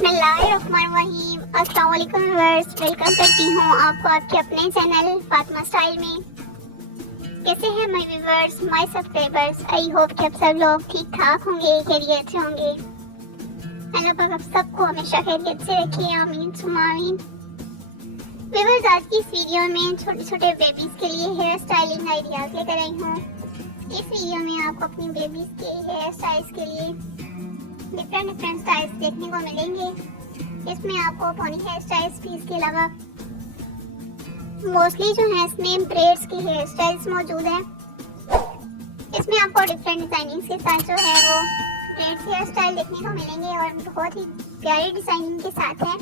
बिस्मिल्लाहिर्रहमानिर्रहीम। अस्सलाम वालेकुम व्यूअर्स, वेलकम करती हूँ आपको आपके अपने चैनल फातिमा स्टाइल में। कैसे हैं my viewers, my subscribers? I hope कि आप सब लोग ठीक ठाक होंगे, खैरियत से होंगे। अल्लाह पाक आप सबको हमेशा खैरियत से रखे, आमीन सुम्मा आमीन। व्यूअर्स, आज की इस वीडियो में छोटे छोटे बेबीज के लिए हेयर स्टाइलिंग आइडियाज लेकर आई हूँ। इस वीडियो में आपको अपनी बेबीज के हेयर स्टाइल्स के लिए डिफरेंट स्टाइल्स देखने को मिलेंगे। इसमें आपको पोनी हेयर स्टाइल्स भी, इसके अलावा मोस्टली जो है इसमें ब्रेड्स के हेयर स्टाइल्स मौजूद हैं। इसमें आपको डिफरेंट डिजाइनिंग के साथ जो है वो ब्रेड्स हेयर स्टाइल देखने को मिलेंगे और बहुत ही प्यारी डिजाइनिंग के साथ है।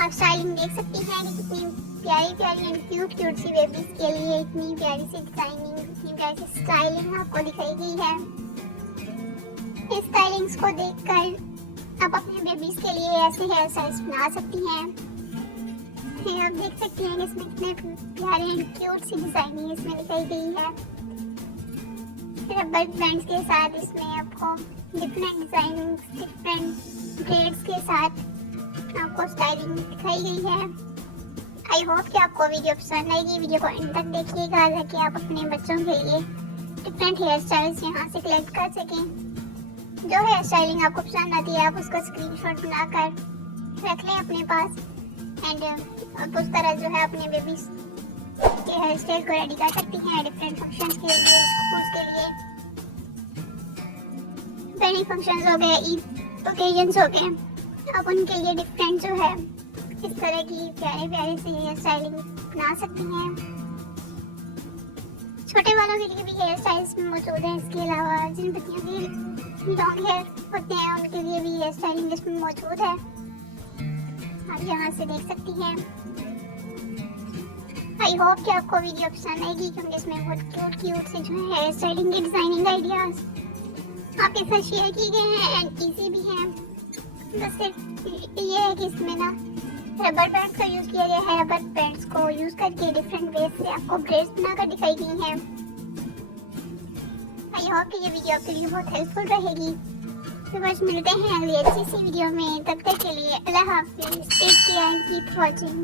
आप स्टाइलिंग देख सकती हैं कि कितनी प्यारी प्यारी एंड क्यूट सी बेबीज के लिए इतनी प्यारी सी डिजाइनिंग, इतनी प्यारी सी स्टाइलिंग आपको दिखाई गई है। इस स्टाइलिंग्स को देखकर आप अपने बेबीज के लिए ऐसे हेयर स्टाइल्स बना सकती हैं। आप देख सकती हैं कि इसमें कितने प्यारे एंड क्यूट सी डिजाइनिंग इसमें दिखाई गई है। रबर बैंड्स के साथ इसमें आपको डिफरेंट डिजाइनिंग, डिफरेंट ब्रेड्स के साथ आपको स्टाइलिंग दिखाई गई है। आई होप कि आपको वीडियो पसंद आएगी। वीडियो को एंड तक देखिएगा ताकि आप अपने बच्चों के लिए डिफरेंट हेयर स्टाइल्स यहाँ से कलेक्ट कर सकें। जो हेयर स्टाइलिंग आपको पसंद आती है आप उसका स्क्रीनशॉट बनाकर रख लें अपने पास एंड आप उस तरह जो है अपने बेबीज के हेयर स्टाइल को रेडी कर सकती हैं डिफरेंट फंक्शंस के लिए, स्कूल्स के लिए, वेडिंग फंक्शंस हो गए, ईद ओकेजन्स हो गए। आप उनके लिए डिफरेंट जो है इस तरह की प्यारे प्यारे से हेयर स्टाइलिंग बना सकती हैं। छोटे वालों के लिए भी हेयर स्टाइल्स मौजूद हैं। इसके अलावा जिन बच्चियों के लॉन्ग हेयर होते हैं उनके लिए भी हेयर स्टाइलिंग इसमें मौजूद है। आप यहाँ से देख सकती हैं। आई होप कि आपको वीडियो पसंद आएगी क्योंकि इसमें बहुत क्यूट से जो है हेयर स्टाइलिंग के डिजाइनिंग आइडियाज आपके साथ शेयर किए गए हैं एंड इजी भी हैं। बस सिर्फ ये है कि इसमें ना रबर बैंड्स का यूज किया गया है। रबर बैंड्स को यूज करके डिफरेंट वेज से आपको ब्रेड्स बनाकर दिखाई गई हैं। आई होप कि ये वीडियो आपके लिए बहुत हेल्पफुल रहेगी। तो बस मिलते हैं अगली अच्छी सी वीडियो में। तब तक के लिए अल्लाह हाफिज़, take care and keep watching.